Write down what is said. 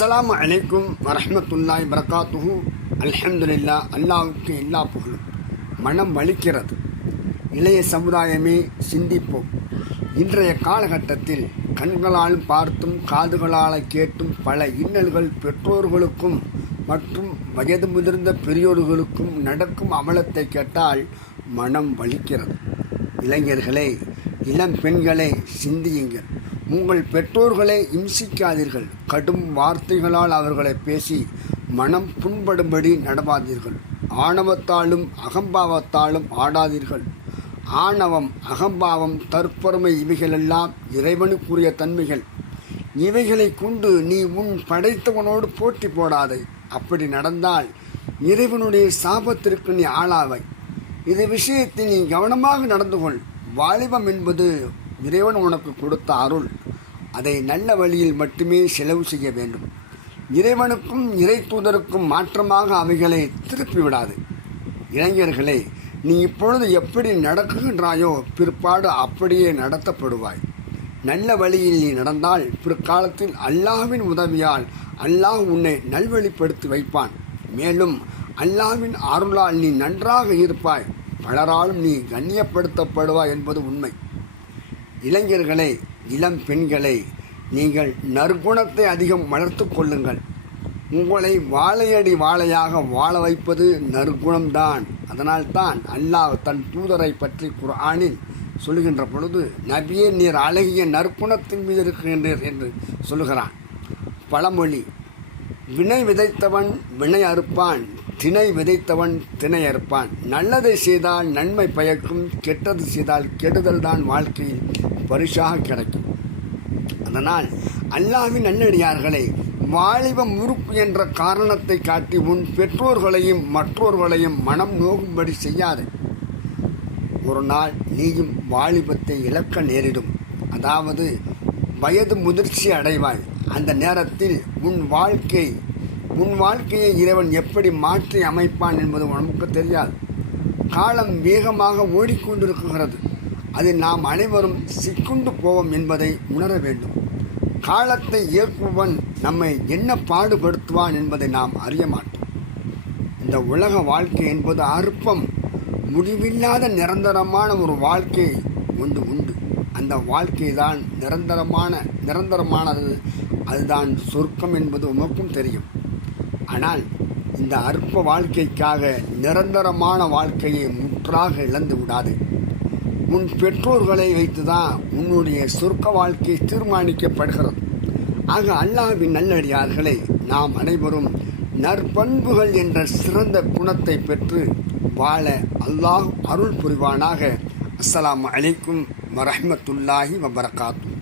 அஸ்ஸலாமு அலைக்கும் வரஹ்மத்துல்லாஹி வரகாத்துஹு. அல்ஹம்துலில்லா, அல்லாஹ்வுக்கு எல்லா புகழும். மனம் வலிக்கிறது. இளைய சமுதாயமே சிந்திப்போம். இன்றைய காலகட்டத்தில் கண்களால் பார்த்தும் காதுகளால் கேட்டும் பல இன்னல்கள் பெற்றோர்களுக்கும் மற்றும் வயது முதிர்ந்த பெரியோர்களுக்கும் நடக்கும் அவலத்தை கேட்டால் மனம் வலிக்கிறது. இளைஞர்களே, இளம் பெண்களே, சிந்தியுங்கள். உங்கள் பெற்றோர்களை இம்சிக்காதீர்கள். கடும் வார்த்தைகளால் அவர்களை பேசி மனம் புண்படும்படி நடவாதீர்கள். ஆணவத்தாலும் அகம்பாவத்தாலும் ஆடாதீர்கள். ஆணவம், அகம்பாவம், தற்பொறுமை இவைகளெல்லாம் இறைவனுக்குரிய தன்மைகள். இவைகளை கொண்டு நீ உன் படைத்தவனோடு போட்டி போடாதே. அப்படி நடந்தால் இறைவனுடைய சாபத்திற்கு நீ ஆளாவாய். இது விஷயத்தில் நீ கவனமாக நடந்து கொள். வாலிபம் என்பது இறைவன் உனக்கு கொடுத்த அருள். அதை நல்ல வழியில் மட்டுமே செலவு செய்ய வேண்டும். இறைவனுக்கும் இறை தூதருக்கும் மாற்றமாக அவைகளை திருப்பிவிடாது. இளைஞர்களே, நீ இப்பொழுது எப்படி நடக்குகின்றாயோ பிற்பாடு அப்படியே நடத்தப்படுவாய். நல்ல வழியில் நீ நடந்தால் பிற்காலத்தில் அல்லாஹ்வின் உதவியால் அல்லாஹ் உன்னை நல்வழிப்படுத்தி வைப்பான். மேலும் அல்லாஹ்வின் அருளால் நீ நன்றாக இருப்பாய். பலராலும் நீ கண்ணியப்படுத்தப்படுவாய் என்பது உண்மை. இளைஞர்களே, இளம் பெண்களே, நீங்கள் நற்குணத்தை அதிகம் வளர்த்து கொள்ளுங்கள். உங்களை வாழையடி வாழையாக வாழ வைப்பது நற்குணம்தான். அதனால்தான் அல்லாஹ் தன் தூதரை பற்றி குர்ஆனில் சொல்கின்ற பொழுது, நபியே, நீர் அழகிய நற்குணத்தின் மீது இருக்கின்றீர் என்று சொல்கிறான். பழமொழி: வினை விதைத்தவன் வினை அறுப்பான், திணை விதைத்தவன் திணை அறுப்பான். நல்லதை செய்தால் நன்மை பயக்கும், கெட்டது செய்தால் கெடுதல் தான் வாழ்க்கையில் பரிசாக கிடைக்கும். அதனால் அல்லாஹ்வின் நல்லடியார்களே, வாலிப முறுப்பு என்ற காரணத்தை காட்டி உன் பெற்றோர்களையும் மற்றோர்களையும் மனம் நோகும்படி செய்யாதே. ஒரு நாள் நீயும் வாலிபத்தை இழக்க நேரிடும். அதாவது வயது முதிர்ச்சி அடைவாய். அந்த நேரத்தில் உன் வாழ்க்கையை இறைவன் எப்படி மாற்றி அமைப்பான் என்பது நமக்கு தெரியாது. காலம் வேகமாக ஓடிக்கொண்டிருக்கிறது. அதில் நாம் அனைவரும் சிக்குண்டு போவோம் என்பதை உணர வேண்டும். காலத்தை ஏற்பவன் நம்மை என்ன பாடுபடுத்துவான் என்பதை நாம் அறிய மாட்டோம். இந்த உலக வாழ்க்கை என்பது அற்பம். முடிவில்லாத நிரந்தரமான ஒரு வாழ்க்கை ஒன்று உண்டு. அந்த வாழ்க்கை தான் நிரந்தரமானது. அதுதான் சொர்க்கம் என்பது உமக்கும் தெரியும். ஆனால் இந்த அற்ப வாழ்க்கைக்காக நிரந்தரமான வாழ்க்கையை முற்றாக இழந்து விடாது. உன் பெற்றோர்களை வைத்துதான் உன்னுடைய சொர்க்க வாழ்க்கை தீர்மானிக்கப்படுகிறது. ஆக அல்லாஹ்வின் நல்லடியார்களை, நாம் அனைவரும் நற்பண்புகள் என்ற சிறந்த குணத்தை பெற்று வாழ அல்லாஹ் அருள் புரிவானாக. அஸ்ஸலாமு அலைக்கும் வரஹ்மத்துல்லாஹி வபரகாத்துஹு.